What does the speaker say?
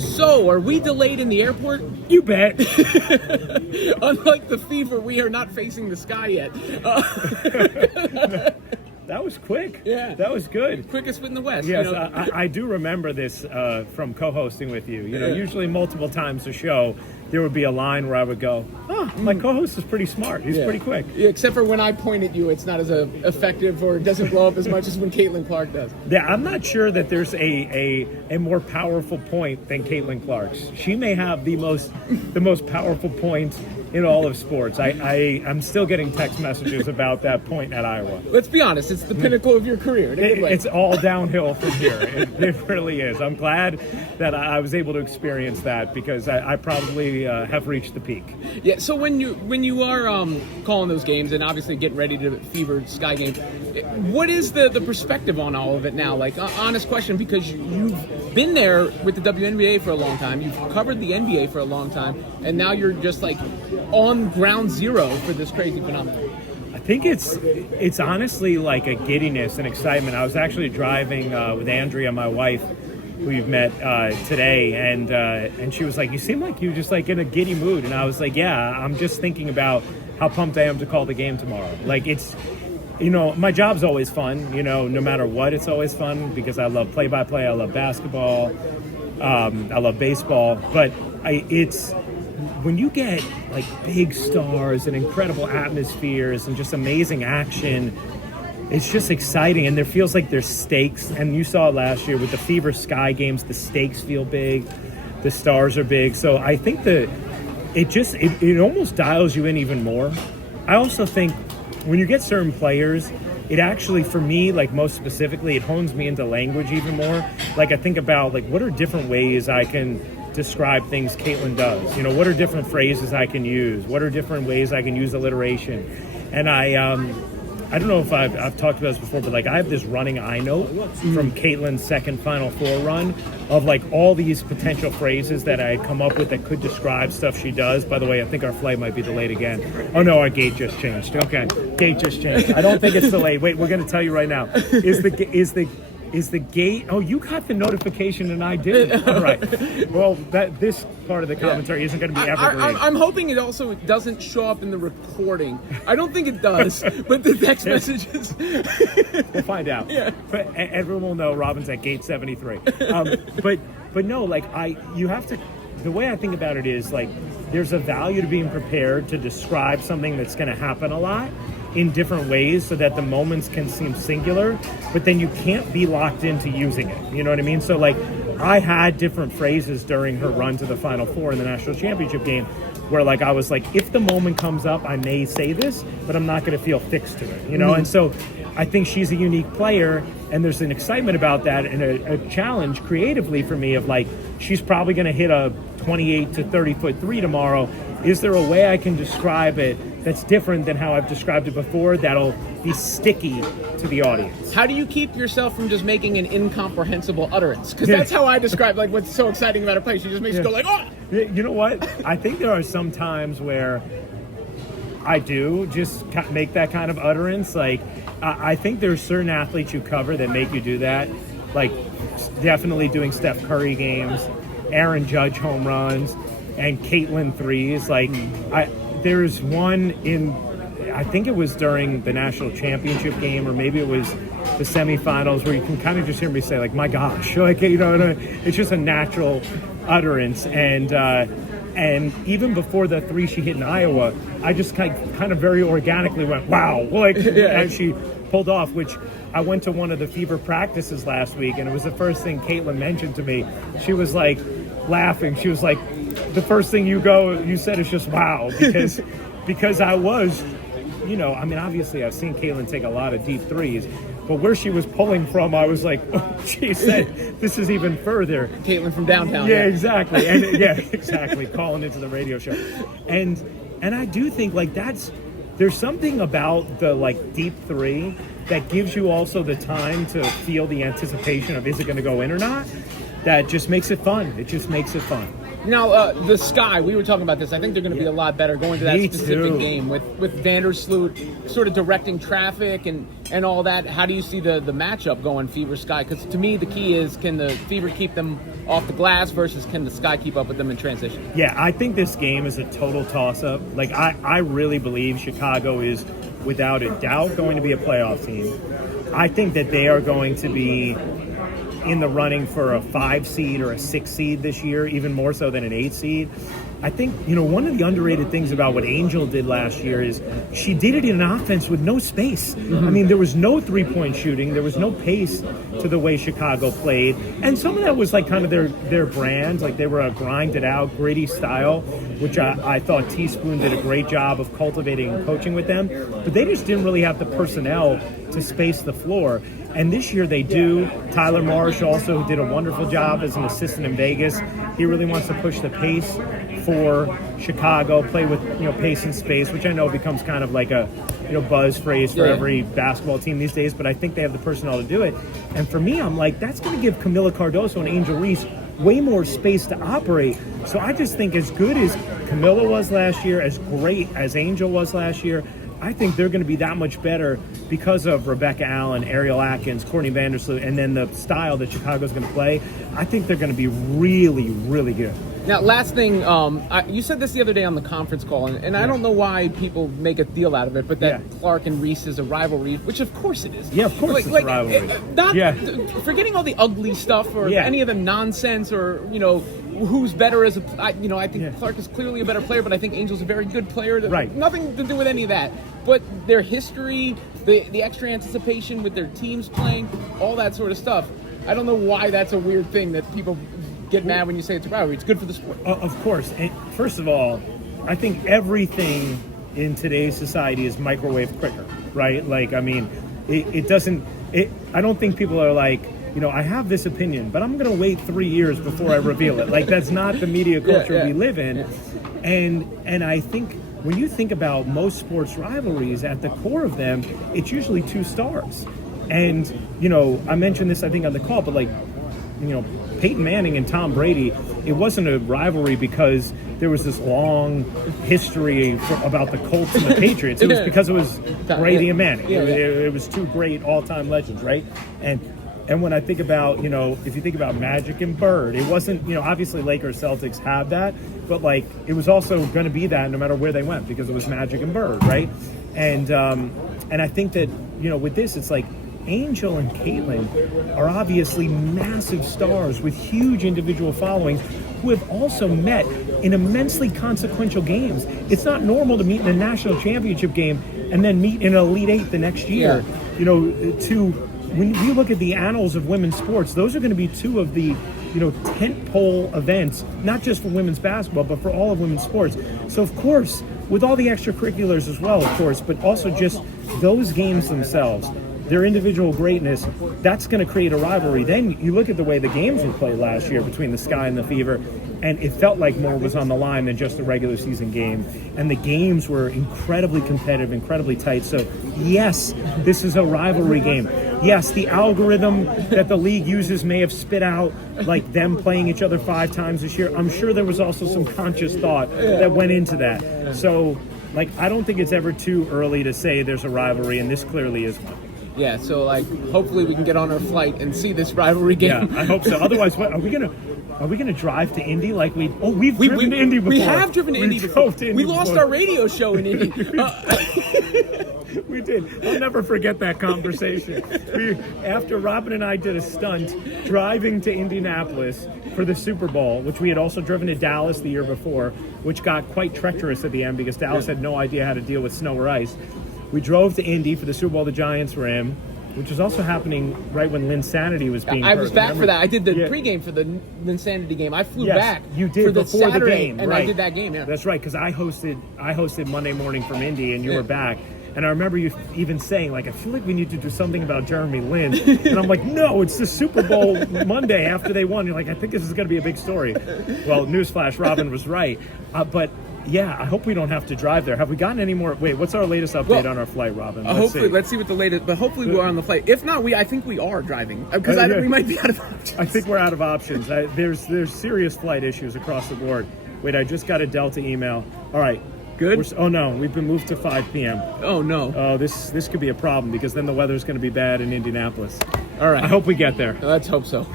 So, are we delayed in the airport? You bet. Unlike the Fever, we are not facing the sky yet. That was quick. Yeah. That was good. Quickest in the West. Yes, I do remember this from co-hosting with you. Usually multiple times a show, there would be a line where I would go, my co-host is pretty smart. He's pretty quick. Yeah, except for when I point at you, it's not as effective or it doesn't blow up as much as when Caitlin Clark does. Yeah, I'm not sure that there's a more powerful point than Caitlin Clark's. She may have the most powerful point in all of sports. I'm still getting text messages about that point at Iowa. Let's be honest, it's the pinnacle of your career. It's all downhill from here. It really is. I'm glad that I was able to experience that because I probably have reached the peak. Yeah. So when you are calling those games and obviously getting ready to Fever Sky game, what is the perspective on all of it now? Like, honest question, because you've been there with the WNBA for a long time, you've covered the NBA for a long time, and now you're just like on ground zero for this crazy phenomenon. I think it's honestly like a giddiness and excitement. I was actually driving with Andrea, my wife, who you've met today, and she was like, "You seem like you're just like in a giddy mood," and I was like, "Yeah, I'm just thinking about how pumped I am to call the game tomorrow." Like it's, my job's always fun. No matter what, it's always fun because I love play-by-play. I love basketball. I love baseball, but it's when you get like big stars and incredible atmospheres and just amazing action, it's just exciting, and there feels like there's stakes. And you saw it last year with the Fever Sky games, the stakes feel big, the stars are big. So I think that it almost dials you in even more. I also think when you get certain players, it actually, for me, like most specifically, it hones me into language even more. Like I think about like what are different ways I can describe things Caitlin does. What are different phrases I can use? What are different ways I can use alliteration? And I don't know if I've talked about this before, but like I have this running eye note from Caitlin's second Final Four run of like all these potential phrases that I had come up with that could describe stuff she does. By the way, I think our flight might be delayed again. Oh no, our gate just changed. Okay, gate just changed. I don't think it's delayed. Wait, we're going to tell you right now. Is the gate? Oh, you got the notification and I didn't. All right. Well, this part of the commentary isn't going to be evergreen. I'm hoping it also doesn't show up in the recording. I don't think it does, but the text messages. We'll find out. Yeah. But everyone will know Robin's at gate 73. But no, like you have to. The way I think about it is like there's a value to being prepared to describe something that's going to happen a lot in different ways so that the moments can seem singular, but then you can't be locked into using it. You know what I mean? So like I had different phrases during her run to the Final Four in the national championship game where like I was like, if the moment comes up, I may say this, but I'm not going to feel fixed to it, And so I think she's a unique player, and there's an excitement about that and a challenge creatively for me of like, she's probably going to hit a 28 to 30 foot three tomorrow. Is there a way I can describe it that's different than how I've described it before that'll be sticky to the audience? How do you keep yourself from just making an incomprehensible utterance? Because that's how I describe like what's so exciting about a play. She just makes you go like, oh! You know what? I think there are some times where I do just make that kind of utterance. Like, I think there's certain athletes you cover that make you do that. Like, definitely doing Steph Curry games, Aaron Judge home runs, and Caitlin threes. Like, there's one I think it was during the national championship game, or maybe it was the semifinals, where you can kind of just hear me say, like, my gosh. Like, it's just a natural utterance. And even before the three she hit in Iowa, I just kind of very organically went, wow, like, as she pulled off, which I went to one of the Fever practices last week, and it was the first thing Caitlin mentioned to me. She was like laughing. She was like, the first thing you said is just wow, because I was, obviously I've seen Caitlin take a lot of deep threes, but where she was pulling from, I was like, oh, she said, this is even further. Caitlin from downtown. Yeah, exactly. And exactly. Calling into the radio show. And I do think like there's something about the like deep three that gives you also the time to feel the anticipation of, is it going to go in or not? That just makes it fun. It just makes it fun. Now, the Sky, we were talking about this. I think they're going to be a lot better going to that specific game with Vandersloot sort of directing traffic and all that. How do you see the matchup going, Fever Sky? Because to me, the key is, can the Fever keep them off the glass versus can the Sky keep up with them in transition? Yeah, I think this game is a total toss-up. Like, I really believe Chicago is, without a doubt, going to be a playoff team. I think that they are going to be in the running for a 5 seed or a 6 seed this year, even more so than an 8 seed. I think, one of the underrated things about what Angel did last year is she did it in an offense with no space. Mm-hmm. I mean, there was no three-point shooting. There was no pace to the way Chicago played. And some of that was like kind of their brand. Like they were a grinded-out, gritty style, which I thought Teaspoon did a great job of cultivating and coaching with them. But they just didn't really have the personnel to space the floor. And this year they do. Tyler Marsh also did a wonderful job as an assistant in Vegas. He really wants to push the pace for Chicago, play with pace and space, which I know becomes kind of like a buzz phrase for every basketball team these days, but I think they have the personnel to do it. And for me, I'm like, that's going to give Camila Cardoso and Angel Reese way more space to operate. So I just think as good as Camila was last year, as great as Angel was last year, I think they're going to be that much better because of Rebecca Allen, Ariel Atkins, Courtney Vandersloot, and then the style that Chicago's going to play. I think they're going to be really, really good. Now, last thing, you said this the other day on the conference call, and I don't know why people make a deal out of it, but that Clark and Reese is a rivalry, which of course it is. Yeah, of course it's a rivalry. Forgetting all the ugly stuff or any of the nonsense or, who's better as I think Clark is clearly a better player, but I think Angel's a very good player. Right. Nothing to do with any of that. But their history, the extra anticipation with their teams playing, all that sort of stuff. I don't know why that's a weird thing that people get mad when you say it's a rivalry. It's good for the sport. Of course. And first of all, I think everything in today's society is microwave quicker, right? Like, I mean, I don't think people are like, I have this opinion, but I'm going to wait 3 years before I reveal it. Like, that's not the media culture we live in. And I think when you think about most sports rivalries, at the core of them, it's usually 2 stars. And, I mentioned this, I think, on the call, but Peyton Manning and Tom Brady, it wasn't a rivalry because there was this long history about the Colts and the Patriots. It was because it was Brady and Manning. It was 2 great all-time legends, right? And when I think about, if you think about Magic and Bird, it wasn't, obviously Lakers, Celtics have that, but it was also going to be that no matter where they went because it was Magic and Bird, right? And I think that, with this, it's like Angel and Caitlin are obviously massive stars with huge individual followings who have also met in immensely consequential games. It's not normal to meet in a national championship game and then meet in an Elite Eight the next year. When you look at the annals of women's sports, those are going to be 2 of the, tentpole events, not just for women's basketball, but for all of women's sports. So, of course, with all the extracurriculars as well, of course, but also just those games themselves, their individual greatness, that's going to create a rivalry. Then you look at the way the games were played last year between the Sky and the Fever, and it felt like more was on the line than just a regular season game. And the games were incredibly competitive, incredibly tight. So, yes, this is a rivalry game. Yes, the algorithm that the league uses may have spit out like them playing each other 5 times this year. I'm sure there was also some conscious thought that went into that. So, I don't think it's ever too early to say there's a rivalry, and this clearly is one. Yeah, so hopefully we can get on our flight and see this rivalry game. Yeah, I hope so. Otherwise, what are we gonna drive to Indy we've driven to Indy before. We have driven to Indy before. We lost our radio show in Indy. We did. I'll never forget that conversation. After Robin and I did a stunt driving to Indianapolis for the Super Bowl, which we had also driven to Dallas the year before, which got quite treacherous at the end because Dallas had no idea how to deal with snow or ice. We drove to Indy for the Super Bowl the Giants were in, which was also happening right when Linsanity was being hurt. I was back for that. I did the pregame for the Linsanity game. I flew back. You did for the before Saturday, the game, and right? I did that game. Yeah, that's right. Because I hosted Monday morning from Indy, and you were back. And I remember you even saying, like, I feel like we need to do something about Jeremy Lin. And I'm like, no, it's the Super Bowl Monday after they won. You're like, I think this is going to be a big story. Well, newsflash, Robin was right. But yeah, I hope we don't have to drive there. Have we gotten any more? Wait, what's our latest update on our flight, Robin? Let's see what the latest. But hopefully we're on the flight. If not, I think we are driving because we might be out of options. I think we're out of options. There's serious flight issues across the board. Wait, I just got a Delta email. All right. Good? Oh, no. We've been moved to 5 p.m. Oh, no. Oh, this could be a problem because then the weather's going to be bad in Indianapolis. All right. I hope we get there. Let's hope so.